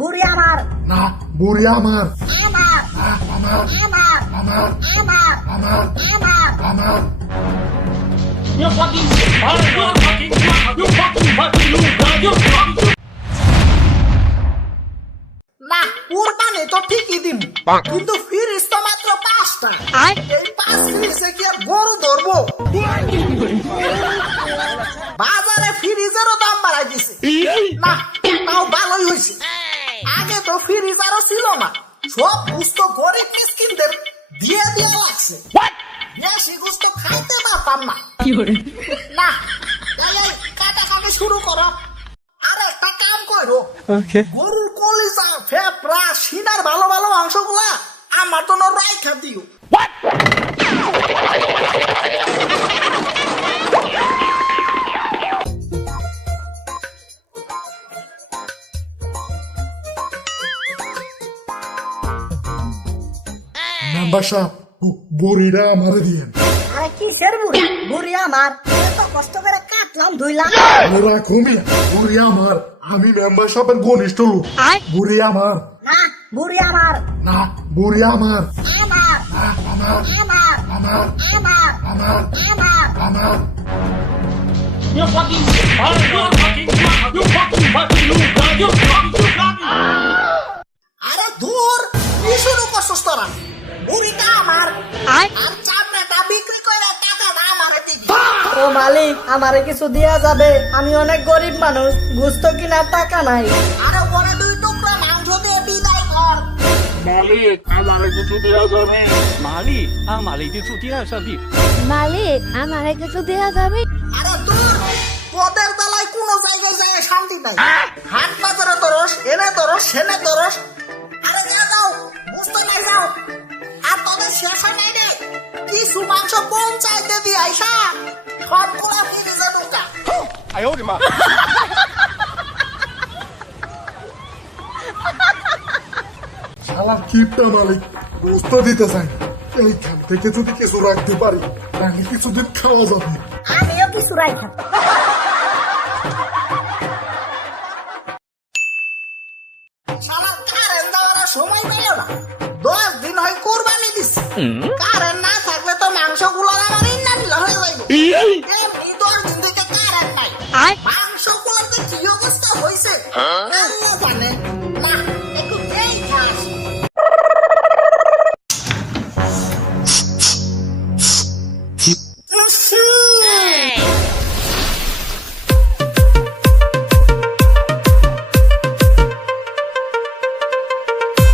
বুড়ি আমার না বুড়ি আমার আমার আমার আমার আমার আমার আমার আমার আমার You fucking না কুরবানি তো ঠিকই দিন কিন্তু ফিরিস তো মাত্র 5টা এই 5 ফিরিসে কি আর বড় ধরবো বাজারে ফ্রিজেরও দাম বাড়াই দিছে না তাও ভালোই হয়েছে আগে তো ফ্রিজ আরো ছিল না সব গুস্ত গরিব মিসকিনদের দিয়ে দিয়ে লাগছে বেশি গুস্ত খাইতে পারতাম না না এই কাটাকাটি শুরু করো আর একটা কাম করো গরুর কলিজা ফেপড়া সিনার ভালো ভালো অংশগুলা আমার তো রাইখা দিও মেম্বার সাহেব বুড়িটা আমারে দিয়েন আরে কিসের বুড়ি বুড়ি আমার এত কষ্ট করে কাটলাম ধুইলাম ওরা কমিয়া বুড়ি আমার আমি মেম্বার সাহেবের ঘনিষ্ঠ লোক বুড়ি আমার না বুড়ি আমার না বুড়ি আমার আমার আমার আমার আমার আমার আমার আমার আমার আরে দূর কি শুরু করছস তোরা বুড়িটা আমার আর চামড়াটা বিক্রি করে টাকাটা আমারে দিবি ও মালিক আমারে কিছু দেয়া যাবে আমি অনেক গরিব মানুষ গুস্ত কিনার টাকা নাই আরে পরে 2 টুকরা মাংস দিয়ে বিদায় কর Malik, আমারে কিছু দেয়া যাবে? মালিক আমার কিছু দিয়া যাবি মালিক আমারে কিছু দেয়া যাবে? আরে দূর পদের তলায় কোনো জায়গায় যায় শান্তি নাই হাট বাজারে তরস এনে তরস সেনে তরস আরে যাও বুঝতে নাই যাও আর তোদের শেষ হয় নাই রে কিছু মাংস পঞ্চায়েতে দিয়ে আইসা সবগুলা ফ্রিজে ঢোকা শালা কিপটা মালিক বুঝতে দিতে চাই এইখান থেকে যদি কিছু রাখতে পারি তাহলে কিছুদিন খাওয়া যাবে আমিও কিছু রাইখা শালার কারেন্ট দেওয়ার সময় পেও না 10 দিন হয় কোরবানি দিছি কারেন্ট না থাকলে তো মাংসগুলো আমার ইন্নালিল্লাহ হয়ে যাইব এমনি 10 দিন থেকে কারেন্ট নাই মাংসগুলোর যে কি অবস্থা হয়েছে আল্লাহ জানে